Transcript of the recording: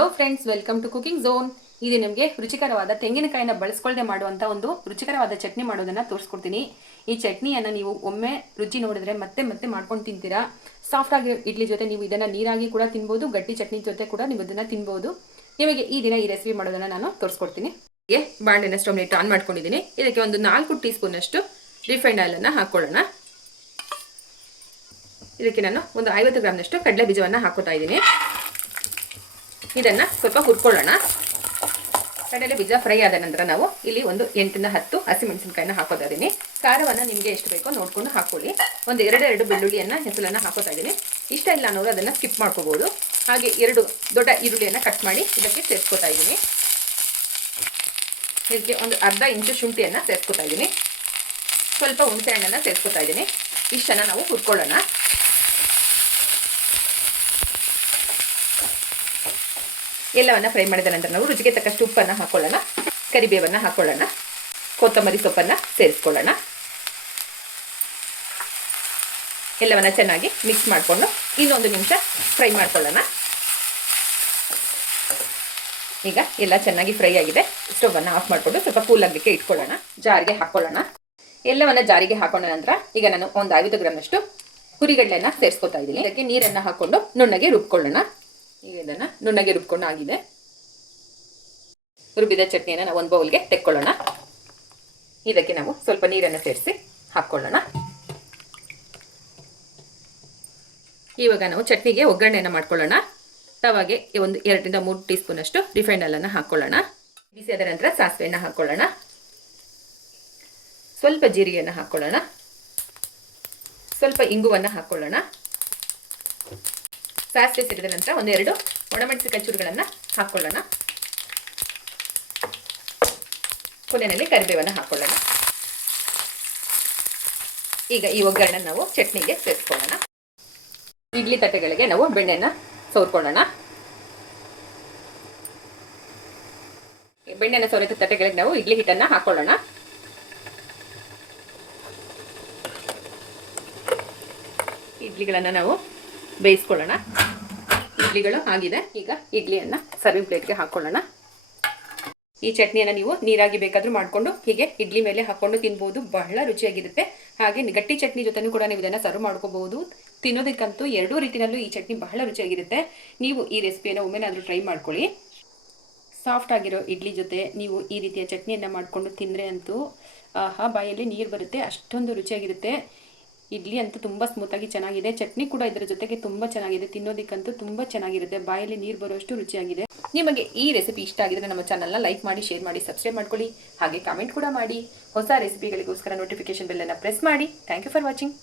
Hello friends, welcome to cooking zone. ಇದು ನಿಮಗೆ ರುಚಿಕರವಾದ ತೆಂಗಿನಕಾಯಿನ ಬಳಸ್ಕೊಳ್ಳದೆ ಮಾಡುವಂಥ ಒಂದು ರುಚಿಕರವಾದ ಚಟ್ನಿ ಮಾಡೋದನ್ನು ತೋರಿಸ್ಕೊಡ್ತೀನಿ. ಈ ಚಟ್ನಿಯನ್ನು ನೀವು ಒಮ್ಮೆ ರುಚಿ ನೋಡಿದ್ರೆ ಮತ್ತೆ ಮತ್ತೆ ಮಾಡ್ಕೊಂಡು ತಿಂತೀರಾ. ಸಾಫ್ಟ್ ಆಗಿ ಇಡ್ಲಿ ಜೊತೆ ನೀವು ಇದನ್ನು ನೀರಾಗಿ ಕೂಡ ತಿನ್ಬೋದು, ಗಟ್ಟಿ ಚಟ್ನಿ ಜೊತೆ ಕೂಡ ನೀವು ಇದನ್ನು ತಿನ್ಬೋದು. ನಿಮಗೆ ಈ ದಿನ ಈ ರೆಸಿಪಿ ಮಾಡೋದನ್ನು ನಾನು ತೋರಿಸ್ಕೊಡ್ತೀನಿ. ಬಾಣಲೆನ ಸ್ಟವ್ನ ಇಟ್ಟು ಆನ್ ಮಾಡ್ಕೊಂಡಿದ್ದೀನಿ. ಇದಕ್ಕೆ ಒಂದು 4 ಟೀ ಸ್ಪೂನ್ ಅಷ್ಟು ರಿಫೈಂಡ್ ಆಯಿಲನ್ನು ಹಾಕೊಳ್ಳೋಣ. ಇದಕ್ಕೆ ನಾನು ಒಂದು 50 ಗ್ರಾಮ್ನಷ್ಟು ಕಡಲೆ ಬೀಜವನ್ನು ಹಾಕೋತಾ ಇದ್ದೀನಿ. ಇದನ್ನು ಸ್ವಲ್ಪ ಹುರ್ಕೊಳ್ಳೋಣ. ಕಡಲೆ ಬೀಜ ಫ್ರೈ ಆದ ನಂತರ ನಾವು ಇಲ್ಲಿ ಒಂದು 8 ರಿಂದ 10 ಹಸಿಮೆಣಸಿನಕಾಯಿನ ಹಾಕೋತಾ ಇದ್ದೀನಿ. ಖಾರವನ್ನು ನಿಮಗೆ ಎಷ್ಟು ಬೇಕೋ ನೋಡ್ಕೊಂಡು ಹಾಕೊಳ್ಳಿ. ಒಂದು 2 ಬೆಳ್ಳುಳ್ಳಿಯನ್ನು ಹೆಸಲನ್ನು ಹಾಕೋತಾ ಇದ್ದೀನಿ. ಇಷ್ಟ ಇಲ್ಲ ಅನ್ನೋರು ಅದನ್ನು ಸ್ಕಿಪ್ ಮಾಡ್ಕೋಬಹುದು. ಹಾಗೆ 2 ದೊಡ್ಡ ಈರುಳ್ಳಿಯನ್ನು ಕಟ್ ಮಾಡಿ ಇದಕ್ಕೆ ಸೇರಿಸ್ಕೊತಾ ಇದ್ದೀನಿ. ಇದಕ್ಕೆ ಒಂದು ಅರ್ಧ ಇಂಚು ಶುಂಠಿಯನ್ನು ಸೇರಿಸ್ಕೊತಾ ಇದ್ದೀನಿ. ಸ್ವಲ್ಪ ಹುಣಸೆ ಹಣ್ಣನ್ನು ಸೇರಿಸ್ಕೊತಾ ಇದ್ದೀನಿ. ಇಷ್ಟನ್ನು ನಾವು ಹುರ್ಕೊಳ್ಳೋಣ. ಎಲ್ಲವನ್ನು ಫ್ರೈ ಮಾಡಿದ ನಂತರ ನಾವು ರುಚಿಗೆ ತಕ್ಕಷ್ಟು ಉಪ್ಪನ್ನು ಹಾಕೊಳ್ಳೋಣ. ಕರಿಬೇವನ್ನು ಹಾಕೊಳ್ಳೋಣ. ಕೊತ್ತಂಬರಿ ಸೊಪ್ಪನ್ನು ಸೇರಿಸ್ಕೊಳ್ಳೋಣ. ಎಲ್ಲವನ್ನು ಚೆನ್ನಾಗಿ ಮಿಕ್ಸ್ ಮಾಡಿಕೊಂಡು ಇನ್ನೊಂದು ನಿಮಿಷ ಫ್ರೈ ಮಾಡ್ಕೊಳ್ಳೋಣ. ಈಗ ಎಲ್ಲ ಚೆನ್ನಾಗಿ ಫ್ರೈ ಆಗಿದೆ. ಸ್ಟವ್ವನ್ನು ಆಫ್ ಮಾಡಿಕೊಂಡು ಸ್ವಲ್ಪ ಕೂಲ್ ಆಗಲಿಕ್ಕೆ ಇಟ್ಕೊಳ್ಳೋಣ. ಜಾರಿಗೆ ಹಾಕೊಳ್ಳೋಣ. ಎಲ್ಲವನ್ನು ಜಾರಿಗೆ ಹಾಕೊಂಡ ನಂತರ ಈಗ ನಾನು ಒಂದು 50 ಗ್ರಾಮ್ನಷ್ಟು ಹುರಿಗಡಲೆಯನ್ನು ಸೇರಿಸ್ಕೊತಾ ಇದ್ದೀನಿ. ಇದಕ್ಕೆ ನೀರನ್ನು ಹಾಕೊಂಡು ನುಣ್ಣಗೆ ರುಬ್ಕೊಳ್ಳೋಣ. ಈಗ ಇದನ್ನು ನುಣ್ಣಗೆ ರುಬ್ಕೊಂಡು ಆಗಿದೆ. ರುಬ್ಬಿದ ಚಟ್ನಿಯನ್ನು ನಾವು ಒಂದು ಬೌಲ್ಗೆ ತೆಕ್ಕೊಳ್ಳೋಣ. ಇದಕ್ಕೆ ನಾವು ಸ್ವಲ್ಪ ನೀರನ್ನು ಸೇರಿಸಿ ಹಾಕ್ಕೊಳ್ಳೋಣ. ಇವಾಗ ನಾವು ಚಟ್ನಿಗೆ ಒಗ್ಗರಣೆಯನ್ನು ಮಾಡ್ಕೊಳ್ಳೋಣ. ತವಾಗೆ ಒಂದು 2 ರಿಂದ 3 ಟೀ ಸ್ಪೂನ್ ಅಷ್ಟು ರಿಫೈಂಡ್ ಆಯಿಲನ್ನು ಹಾಕ್ಕೊಳ್ಳೋಣ. ಬಿಸಿಯಾದ ನಂತರ ಸಾಸಿವೆಯನ್ನು ಹಾಕ್ಕೊಳ್ಳೋಣ. ಸ್ವಲ್ಪ ಜೀರಿಗೆಯನ್ನು ಹಾಕ್ಕೊಳ್ಳೋಣ. ಸ್ವಲ್ಪ ಇಂಗುವನ್ನು ಹಾಕ್ಕೊಳ್ಳೋಣ. ಸಾಸಿವೆ ಸಿಡಿದ ನಂತರ 1-2 ಒಣಮೆಣಸಿನಕಾಯಿ ಚೂರುಗಳನ್ನು ಹಾಕ್ಕೊಳ್ಳೋಣ. ಕೊನೆಯಲ್ಲಿ ಕರಿಬೇವನ್ನು ಹಾಕ್ಕೊಳ್ಳೋಣ. ಈಗ ಈ ಒಗ್ಗರಣೆ ನಾವು ಚಟ್ನಿಗೆ ಸೇರಿಸ್ಕೊಳ್ಳೋಣ. ಇಡ್ಲಿ ತಟ್ಟೆಗಳಿಗೆ ನಾವು ಬೆಣ್ಣೆಯನ್ನು ಸವರ್ಕೊಳ್ಳೋಣ. ಬೆಣ್ಣೆನ ಸವರಿದ ತಟ್ಟೆಗಳಿಗೆ ನಾವು ಇಡ್ಲಿ ಹಿಟ್ಟನ್ನು ಹಾಕ್ಕೊಳ್ಳೋಣ. ಇಡ್ಲಿಗಳನ್ನು ನಾವು ಬೇಯಿಸ್ಕೊಳ್ಳೋಣ. ಇಡ್ಲಿಗಳು ಆಗಿದೆ. ಈಗ ಇಡ್ಲಿಯನ್ನು ಸರ್ವಿಂಗ್ ಪ್ಲೇಟ್ಗೆ ಹಾಕ್ಕೊಳ್ಳೋಣ. ಈ ಚಟ್ನಿಯನ್ನು ನೀವು ನೀರಾಗಿ ಬೇಕಾದರೂ ಮಾಡಿಕೊಂಡು ಹೀಗೆ ಇಡ್ಲಿ ಮೇಲೆ ಹಾಕ್ಕೊಂಡು ತಿನ್ಬೋದು. ಬಹಳ ರುಚಿಯಾಗಿರುತ್ತೆ. ಹಾಗೆ ಗಟ್ಟಿ ಚಟ್ನಿ ಜೊತೆನೂ ಕೂಡ ನೀವು ಇದನ್ನು ಸರ್ವ್ ಮಾಡ್ಕೋಬಹುದು. ತಿನ್ನೋದಕ್ಕಂತೂ 2 ರೀತಿಯಲ್ಲೂ ಈ ಚಟ್ನಿ ಬಹಳ ರುಚಿಯಾಗಿರುತ್ತೆ. ನೀವು ಈ ರೆಸಿಪಿಯನ್ನು ಒಮ್ಮೆನಾದರೂ ಟ್ರೈ ಮಾಡ್ಕೊಳ್ಳಿ. ಸಾಫ್ಟ್ ಆಗಿರೋ ಇಡ್ಲಿ ಜೊತೆ ನೀವು ಈ ರೀತಿಯ ಚಟ್ನಿಯನ್ನು ಮಾಡಿಕೊಂಡು ತಿಂದರೆ ಅಂತೂ ಬಾಯಲ್ಲಿ ನೀರು ಬರುತ್ತೆ. ಅಷ್ಟೊಂದು ರುಚಿಯಾಗಿರುತ್ತೆ. ಇಡ್ಲಿ ಅಂತೂ ತುಂಬ ಸ್ಮೂತಾಗಿ ಚೆನ್ನಾಗಿದೆ. ಚಟ್ನಿ ಕೂಡ ಇದರ ಜೊತೆಗೆ ತುಂಬ ಚೆನ್ನಾಗಿದೆ. ತಿನ್ನೋದಕ್ಕಂತೂ ತುಂಬ ಚೆನ್ನಾಗಿರುತ್ತೆ. ಬಾಯಲ್ಲಿ ನೀರು ಬರೋಷ್ಟು ರುಚಿಯಾಗಿದೆ. ನಿಮಗೆ ಈ ರೆಸಿಪಿ ಇಷ್ಟ ಆಗಿದ್ರೆ ನಮ್ಮ ಚಾನಲ್ನ ಲೈಕ್ ಮಾಡಿ, ಶೇರ್ ಮಾಡಿ, ಸಬ್ಸ್ಕ್ರೈಬ್ ಮಾಡ್ಕೊಳ್ಳಿ. ಹಾಗೆ ಕಾಮೆಂಟ್ ಕೂಡ ಮಾಡಿ. ಹೊಸ ರೆಸಿಪಿಗಳಿಗೋಸ್ಕರ ನೋಟಿಫಿಕೇಶನ್ ಬೆಲ್ಲನ್ನು ಪ್ರೆಸ್ ಮಾಡಿ. Thank you for watching.